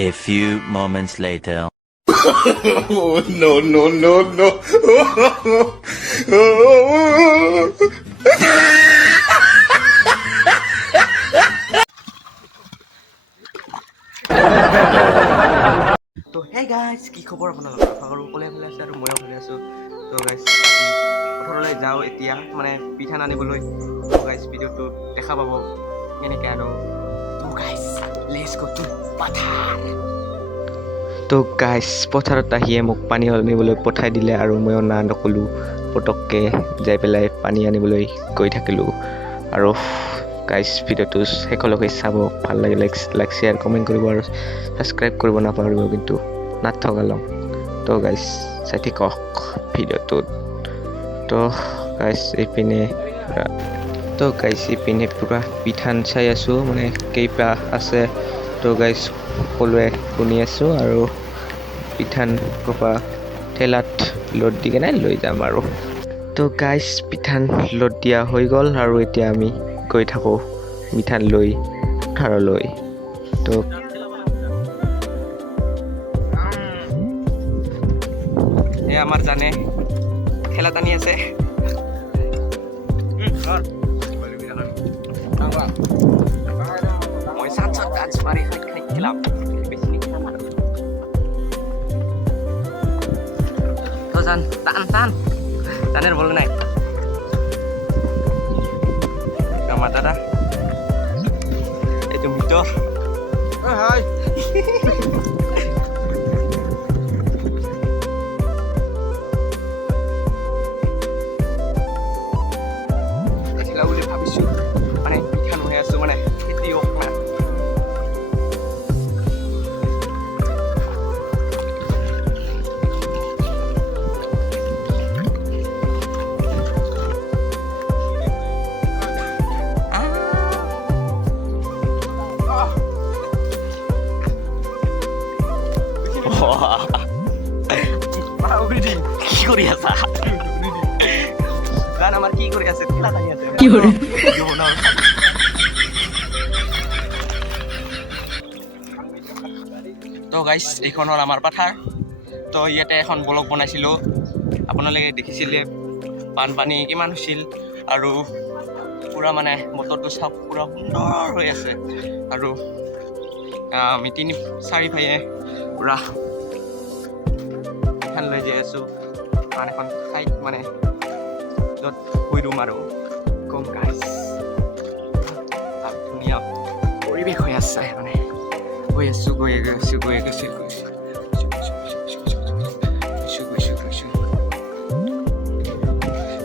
A few moments later. Oh, no, no, no, no. তো hey guys কি খবৰ আপোনালোকৰ আশা কৰোঁ সকলোৱে ভালে আছে আৰু ময়ো ভালে আছোঁ তো গাইজ পথাৰলৈ যাওঁ এতিয়া মানে পিঠা আনিবলৈ তো গাইজ ভিডিঅ'টো দেখা পাব কেনেকৈ আনো তো গাইজ লেটছ গো টু পথাৰ তো গাইজ পথাৰত আহিয়ে মোক পানী আনিবলৈ পঠাই দিলে আৰু ময়ো না নক'লোঁ পটককৈ যাই পেলাই পানী আনিবলৈ গৈ থাকিলোঁ আৰু গাইজ ভিডিঅ'টো শেষলৈকে চাব ভাল লাগে লাইক শ্বেয়াৰ কমেণ্ট কৰিব আৰু ছাবস্ক্ৰাইব কৰিব নাপাহৰিব কিন্তু নাথকালম তো গাইজ চাই থাকক ভিডিঅ'টোত তো গাইজ এইপিনে পূৰা পিঠান চাই আছোঁ মানে কেইপা আছে তো গাইজ সকলোৱে শুনি আছোঁ আৰু পিঠান ক'ৰপৰা ঠেলাত লোড দি কেনে লৈ যাম আৰু তো গাইজ পিঠান লোড দিয়া হৈ গ'ল আৰু এতিয়া আমি গৈ থাকোঁ মিঠান লৈ পথাৰলৈ তো এই আমাৰ জানে ঠেলা টানি আছে মই চাঞ্চত ডান্স মাৰি খেলাম বেছি তো জান টান জানের বলে নাই আমার দাদা এই তো ভিতর হাই বুলি ভাবিছোঁ মানে পিঠান হৈ আছোঁ মানে খেতিয়ক না কি কৰি আছা গান আমাৰ কি কৰি আছে খেলা টানি আছে কি কৰে তো গাইজ এইখন হ'ল আমাৰ পথাৰ তো ইয়াতে এখন ব্লগ বনাইছিলোঁ আপোনালোকে দেখিছিলে বানপানী কিমান হৈছিল আৰু পূৰা মানে বতৰটো চাওক পূৰা সুন্দৰ হৈ আছে আৰু আমি 3-4 ভাইয়ে পূৰা এখন লৈ যাই আছোঁ আন এখন ঠাইত মানে য'ত শুই ৰুম আৰু কম গাইজ ধুনীয়া পৰিৱেশ হৈ আছে মানে গৈ আছোঁ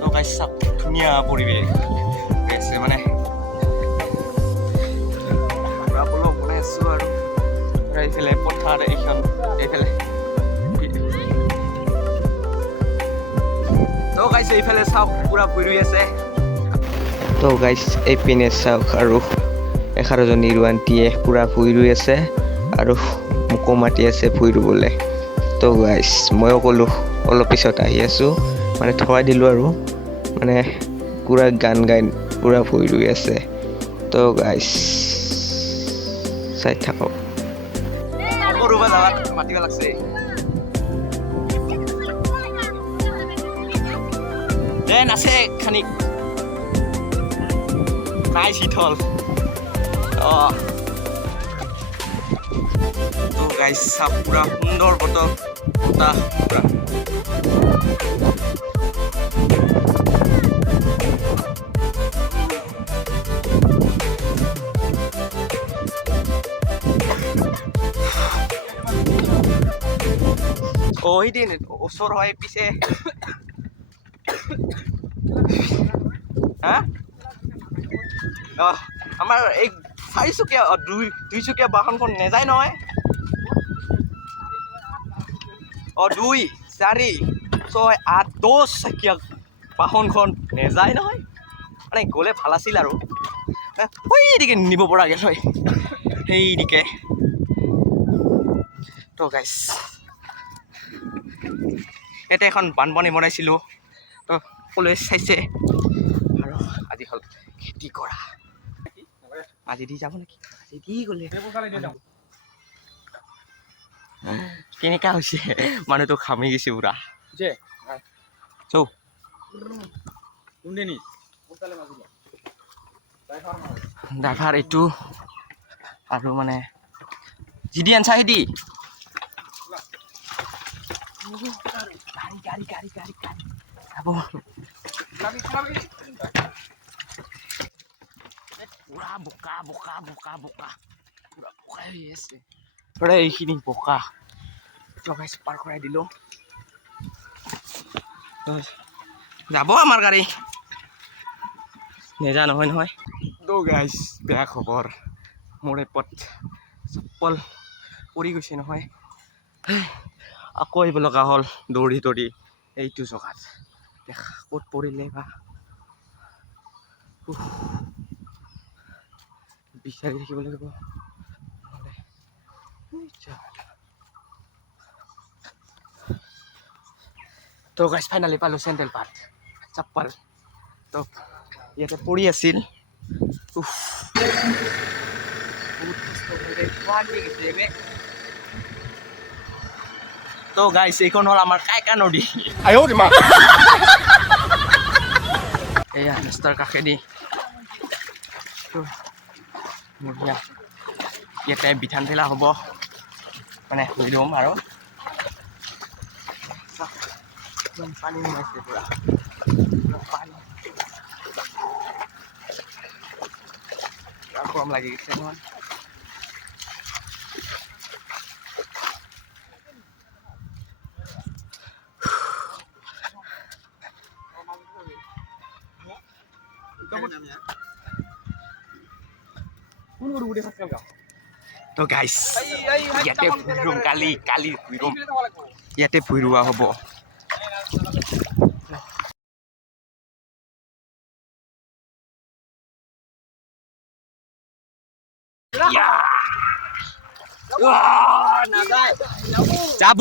তো গাইজ চাওক ধুনীয়া পৰিৱেশ হৈ আছে মানে ব্লগ বনাই আছোঁ আৰু এইফালে পথাৰ এইফালে তো গাইজ এইফালে চাওক পূৰা ভুই ৰুই আছে তো গাইজ এইপিনে চাওক আৰু 11জনী ৰোৱান্তীয়ে পূৰা ভুই ৰুই আছে আৰু মোকো মাতি আছে ভুই ৰুবলৈ তো গাইজ ময়ো ক'লোঁ অলপ পিছত আহি আছোঁ মানে থৈ দিলোঁ আৰু মানে পূৰা গান গাই পূৰা ভুই ৰুই আছে তো গাইজ চাই থাকক ৰুব জাগাত মাতিব লাগছে আছে খানিক নাই শীতল তো গাইজ চাপ পুৰা সুন্দৰ বতৰ বতাহ পুৰা সেইদিন ওচৰ হয় পিছে আমাৰ এই 4চকীয়া 2চকীয়া বাহনখন নেযায় নহয় 2, 4, 6, 8, 10 চকীয়া বাহনখন নেযায় নহয় মানে গ'লে ভাল আছিল আৰু সেইদিকে নিব পৰা গ'ল হয় সেইদিকে তো গাইজ ইয়াতে এখন বানপানী বনাইছিলোঁ তো সকলোৱে চাইছে আৰু আজি হ'ল খেতি কৰা আজি দি যাব নেকি আজি দি গ'লে কেনেকা হৈছে মানুহটো ঘামি গৈছে পুৰা চৌ ড্ৰাইভাৰ এইটো আৰু মানে জিদি আনছা সিদি গাড়ী যাব পুৰা বোকা পুৰা বোকা হৈ আছে পুৰা এইখিনি বোকা লগাইছ পাৰ কৰাই দিলোঁ যাব আমাৰ গাড়ী নেজা নহয় তো গাইছ বেয়া খবৰ মোৰ এপত চপ্পল পৰি গৈছে নহয় আকৌ আহিব লগা হ'ল দৌৰি এইটো জেগাত দেখা ক'ত পৰিলে বা বিচাৰি থাকিব লাগিব তো গাইছ ফাইনালি পালোঁ চেণ্ট্ৰেল পাৰ্ক চপ্পল তো ইয়াতে পৰি আছিল তো গাইছ এইখন হ'ল আমাৰ কাইকা নদী এয়া ৰাস্তাৰ কাষেদি বঢ়িয়া ইয়াতে বিধান ঠেলা হ'ব মানে শুই ল'ম আৰু পানী সোমাইছে পুৰা পানী গৰম লাগি গৈছে নহয় তো গাইছ ইয়াতে ভুইৰুম কালি ভুইৰুম ইয়াতে ভুই ৰোৱা হ'ব যাব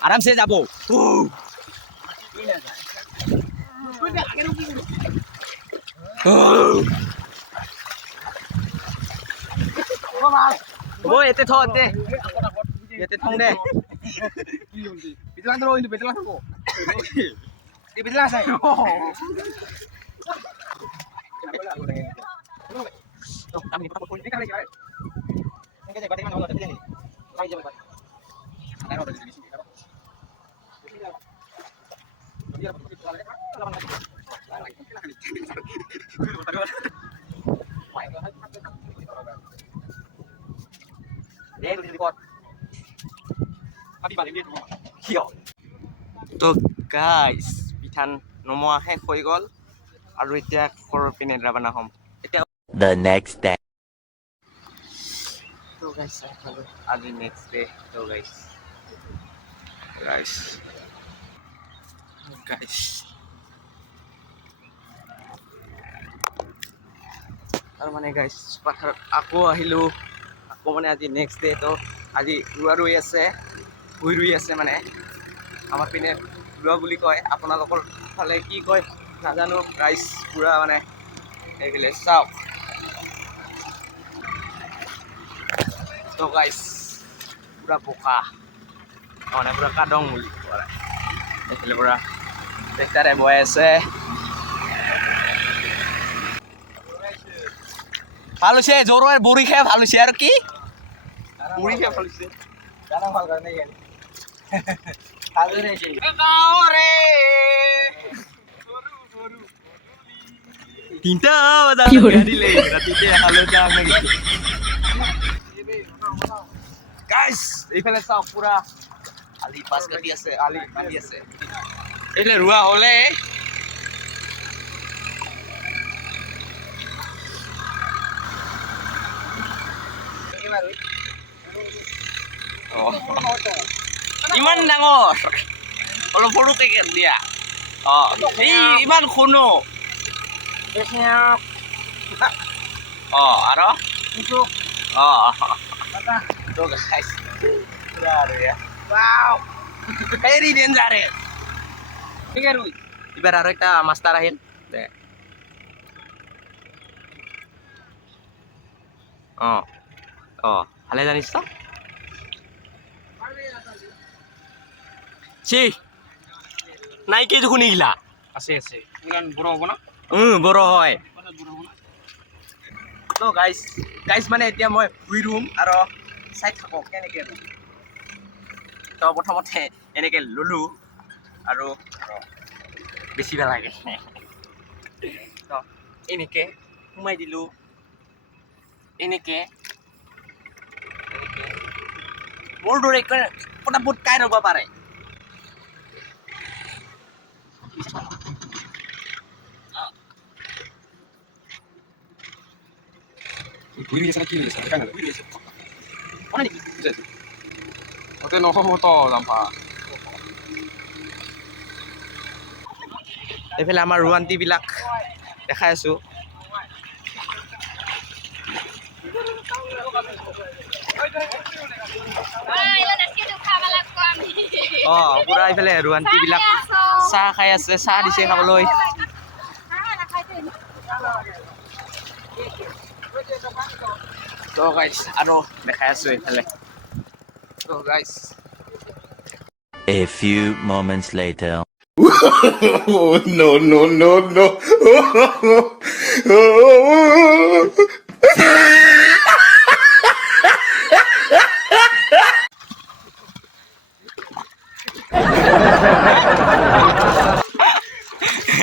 আরামসে যাব ও এতে থ এতে থং দে বেতলা থাকো বেতলা চাই আমি কথা বলি দেখা লাগে enggak jadi bagaimana kalau ada begini baik jalan baik ada orang di sini dia begitu soalnya lawan lagi তো গাইছ পিঠান নমোৱা শেষ হৈ গ'ল আৰু এতিয়া ঘৰৰ পিনে ৰাওনা হ'ম এতিয়া The next day. তো গাইছ আজি নেক্সট ডে তো গাইছ আৰু মানে গাইছ পাথাৰত আকৌ আহিলোঁ আকৌ মানে আজি নেক্সট ডে তো আজি ৰোৱা ৰুই আছে মানে আমাৰ পিনে ৰোৱা বুলি কয় আপোনালোকৰ ফালে কি কয় নাজানো গাইছ পুৰা মানে এইফালে চাওক তো গাইছ পুৰা বোকা মানে পুৰা কাদং বুলি কয় এইফালে পুৰা ট্ৰেক্টাৰে বৈ আছে ভাল হৈছে জোৰৰ বৰি খাই ভাল হৈছে আৰু কি বৰি খাই ভাল হৈছে তিনটা দিলে ৰাতিতে হালো যাম গাইছ এইফালে চাওক পুৰা আলি পাছ কাটি আছে আলি কাটি আছে এইফালে ৰোৱা হ'লে ইমান ডাঙৰ অলপ সৰুকে দিয়া এই ইমান শুনো আৰু তো গাইছ পুৰা আৰু ওয়াও ভেরি ডেঞ্জারাস ঠিক আছে এবার আরো একটা মাস্টার আহিল ভালে জানিস তো চি নাই কি দেখুন এইগিলা আছে আছে ইমান বড় হ'ব না বড় হয় কথাত বড় হ'ব না তো গাইজ মানে এতিয়া মই শুই ৰুম আৰু চাই থাকক কেনেকৈ তো প্ৰথমতে এনেকৈ ল'লোঁ আৰু বেছি ভাল লাগে তো এনেকৈ সোমাই দিলোঁ এনেকৈ মোৰ দৰে পটাপট কাই ৰ'ব পাৰে ঘূৰি আছে না কি আছে কাং ঘূৰি আছে মানে নেকি ওতে নহ'ব তো জাম্পা এইফালে আমাৰ ৰোৱান্তিবিলাক দেখাই আছোঁ পুৰা এইফালে ৰোৱান্তিবিলাক চাহ খাই আছে চাহ দিছে খাবলৈ তো গাইছ আৰু দেখাই আছোঁ এইফালে তো গাইছ A few moments later. no, no, no, no.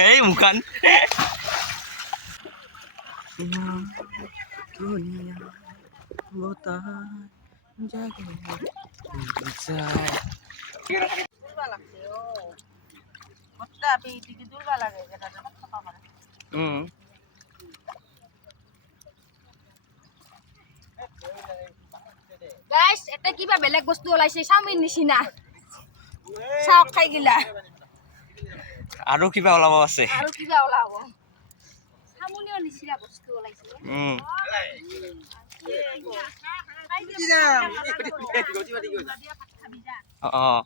এই মুখান গাইস এটা কিবা বেলেগ বস্তু ওলাইছে চাওমিন নিচিনা চাওক খাই গিলা আৰু কিবা ওলাব আছে আৰু কিবা ওলাব চাওমিনৰ নিচিনা বস্তু ওলাইছে অ